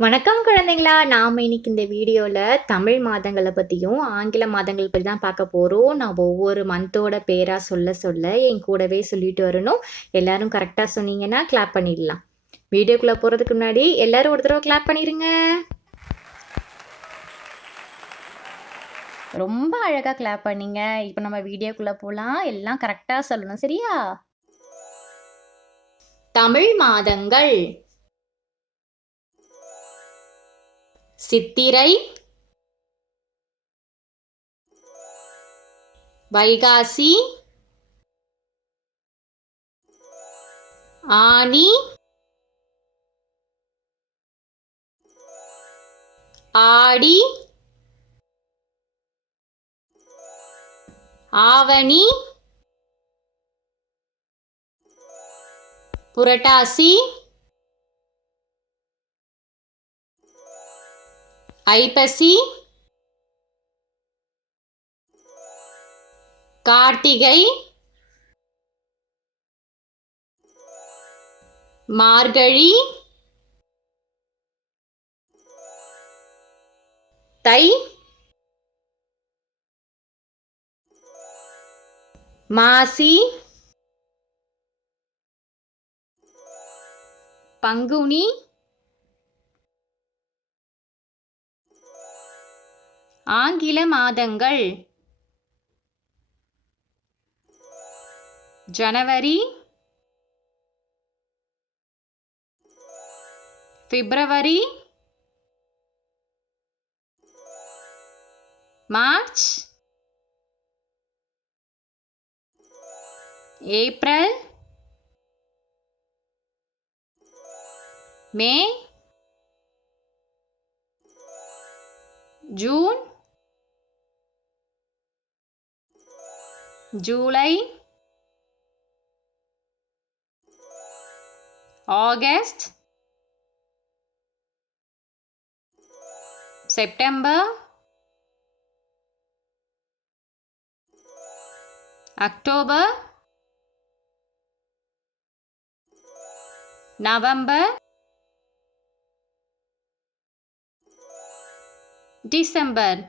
வணக்கம் குழந்தைங்களா! நாம இன்னைக்கு இந்த வீடியோல தமிழ் மாதங்கள பத்தியும், ஆங்கில மாதங்கள் பத்தி தான் பார்க்க போறோம். நான் ஒவ்வொரு மந்தோட பேரா சொல்ல சொல்ல என் கூடவே சொல்லிட்டு வரணும். எல்லாரும் கரெக்ட்டா சொன்னீங்கன்னா கிளாப் பண்ணிடலாம். வீடியோக்குள்ள போறதுக்கு முன்னாடி எல்லாரும் ஒரு தடவ கிளாப் பண்ணிருங்க. ரொம்ப அழகா கிளாப் பண்ணீங்க. இப்ப நம்ம வீடியோக்குள்ள போலாம். எல்லாம் கரெக்ட்டா சொல்லணும். சரியா? தமிழ் மாதங்கள்: சித்திரை, வைகாசி, ஆனி, ஆடி, ஆவணி, புரட்டாசி, ஐப்பசி, கார்த்திகை, மார்கழி, தை, மாசி, பங்குனி, ஆங்கில மாதங்கள்: ஜனவரி, பிப்ரவரி, March, April, May, June, July, August, September, October, November, December.